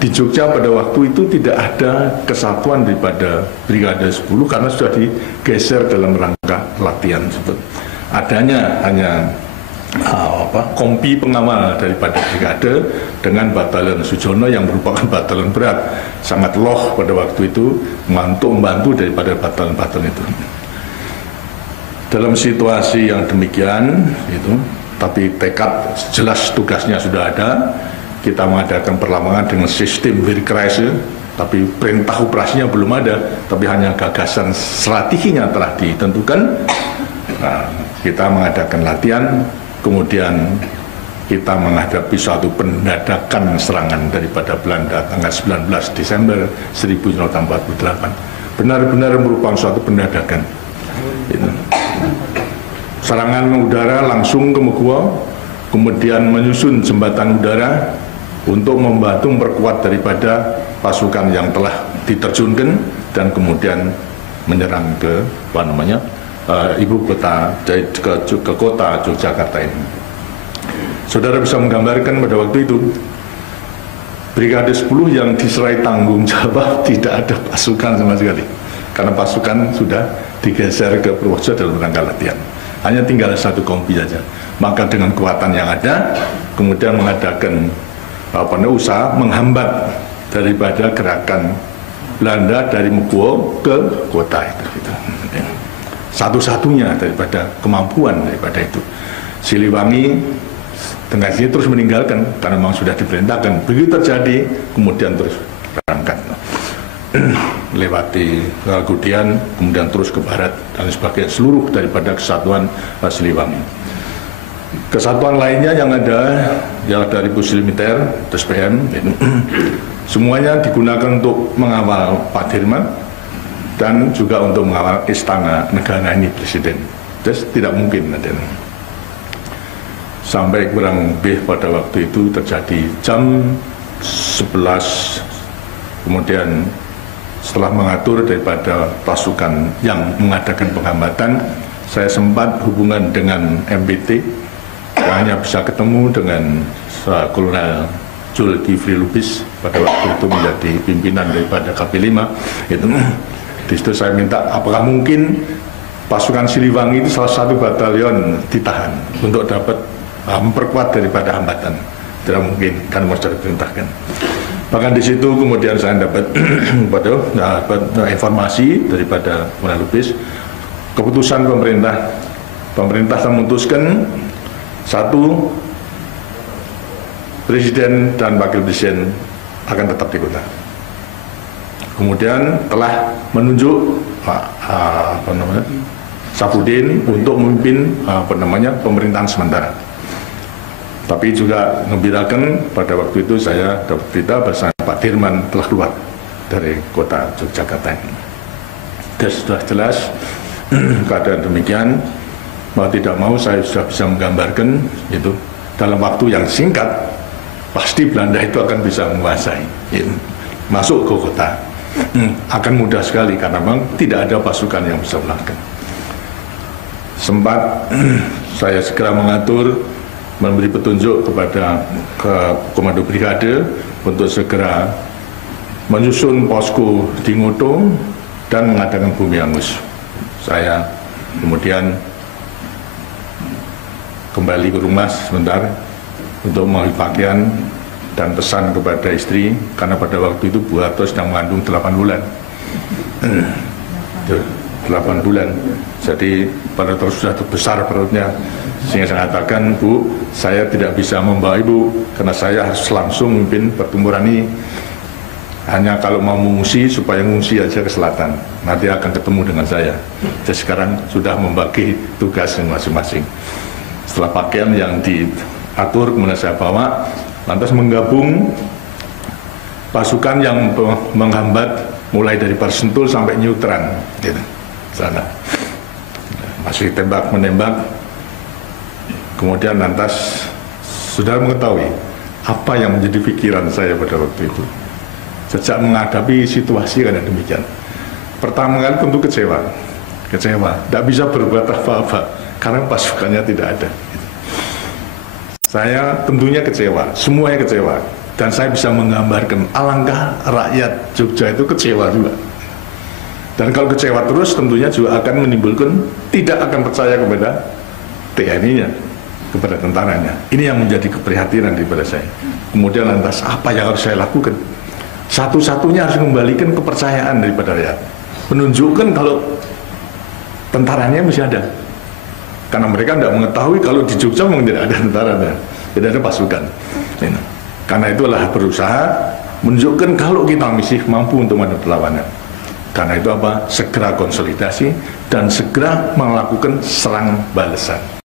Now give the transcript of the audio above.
di Jogja pada waktu itu tidak ada kesatuan daripada Brigade 10 karena sudah digeser dalam rangka latihan. Adanya hanya kompi pengawal daripada brigade dengan batalion Sujono yang merupakan batalion berat, sangat loh pada waktu itu membantu daripada batalion itu. Dalam situasi yang demikian itu, tapi tekad jelas tugasnya sudah ada. Kita mengadakan perlawanan dengan sistem Wehrkreise, tapi perintah operasinya belum ada, tapi hanya gagasan strateginya telah ditentukan. Nah, kita mengadakan latihan, kemudian kita menghadapi suatu pendadakan serangan daripada Belanda tanggal 19 Desember 1948. Benar-benar merupakan suatu pendadakan. Serangan udara langsung ke Meguwo, kemudian menyusun jembatan udara untuk membantu memperkuat daripada pasukan yang telah diterjunkan dan kemudian menyerang ke ibu kota, ke kota Yogyakarta ini. Saudara bisa menggambarkan pada waktu itu Brigade 10 yang diserai tanggung jawab tidak ada pasukan sama sekali karena pasukan sudah digeser ke Purworejo dalam rangka latihan. Hanya tinggal satu kompi saja. Maka dengan kekuatan yang ada kemudian mengadakan usaha menghambat daripada gerakan Belanda dari Meguwo ke kota itu. Satu-satunya daripada kemampuan daripada itu. Siliwangi tengah sini terus meninggalkan karena memang sudah diperintahkan. Begitu terjadi kemudian terus berangkat melewati Gudian, kemudian terus ke barat dan sebagainya, seluruh daripada kesatuan Siliwangi. Kesatuan lainnya yang ada ya dari Pusili Militer, TSPM, semuanya digunakan untuk mengawal Pak Dirman dan juga untuk mengawal istana negara ini presiden. Terus tidak mungkin nanti. Sampai kurang lebih pada waktu itu terjadi jam 11, kemudian setelah mengatur daripada pasukan yang mengadakan penghambatan, saya sempat hubungan dengan MPT, hanya bisa ketemu dengan Kolonel Zulkifli Lubis pada waktu itu menjadi pimpinan daripada KP5 itu. Di situ saya minta apakah mungkin pasukan Siliwangi itu salah satu batalion ditahan untuk dapat memperkuat daripada hambatan. Tidak mungkin kan sudah diperintahkan. Bahkan di situ kemudian saya dapat informasi daripada Kolonel Lubis, keputusan pemerintah memutuskan satu, presiden dan wakil presiden akan tetap di kota. Kemudian telah menunjuk Safudin untuk memimpin pemerintahan sementara. Tapi juga mengembirakan pada waktu itu saya dapat berita bahwa Pak Dirman telah keluar dari kota Yogyakarta ini. Dan sudah jelas keadaan demikian, mau tidak mau saya sudah bisa menggambarkan itu dalam waktu yang singkat pasti Belanda itu akan bisa menguasai masuk ke kota. Akan mudah sekali karena memang tidak ada pasukan yang bisa melakukan. Sempat saya segera mengatur, memberi petunjuk kepada komando brigade untuk segera menyusun posko di Ngoto dan mengadakan bumi angus. Saya kemudian kembali ke rumah sebentar untuk mengambil pakaian dan pesan kepada istri karena pada waktu itu Bu Harto sedang mengandung 8 bulan. 8 bulan. Jadi pada terus sudah besar perutnya. Sehingga saya katakan, Bu, saya tidak bisa membawa Ibu karena saya harus langsung memimpin pertempuran ini. Hanya kalau mau mengungsi supaya mengungsi aja ke selatan. Nanti akan ketemu dengan saya. Jadi sekarang sudah membagi tugas masing-masing. Setelah pakaian yang diatur kemudian saya bawa, lantas menggabung pasukan yang menghambat mulai dari Persentul sampai Nyutran, gitu, sana. Masih tembak-menembak. Kemudian lantas sudah mengetahui apa yang menjadi pikiran saya pada waktu itu. Sejak menghadapi situasi yang demikian. Pertama kali tentu kecewa, tidak bisa berbuat apa-apa karena pasukannya tidak ada. Saya tentunya kecewa, semuanya kecewa. Dan saya bisa menggambarkan alangkah rakyat Jogja itu kecewa juga. Dan kalau kecewa terus tentunya juga akan menimbulkan tidak akan percaya kepada TNI-nya, kepada tentaranya. Ini yang menjadi keprihatinan daripada saya. Kemudian lantas apa yang harus saya lakukan? Satu-satunya harus kembalikan kepercayaan daripada rakyat. Menunjukkan kalau tentaranya masih ada. Karena mereka tidak mengetahui kalau di Jogja memang tidak ada tentaranya, tidak ada pasukan. Karena itulah berusaha menunjukkan kalau kita masih mampu untuk menghadapi perlawanan. Karena itu apa? Segera konsolidasi dan segera melakukan serang balasan.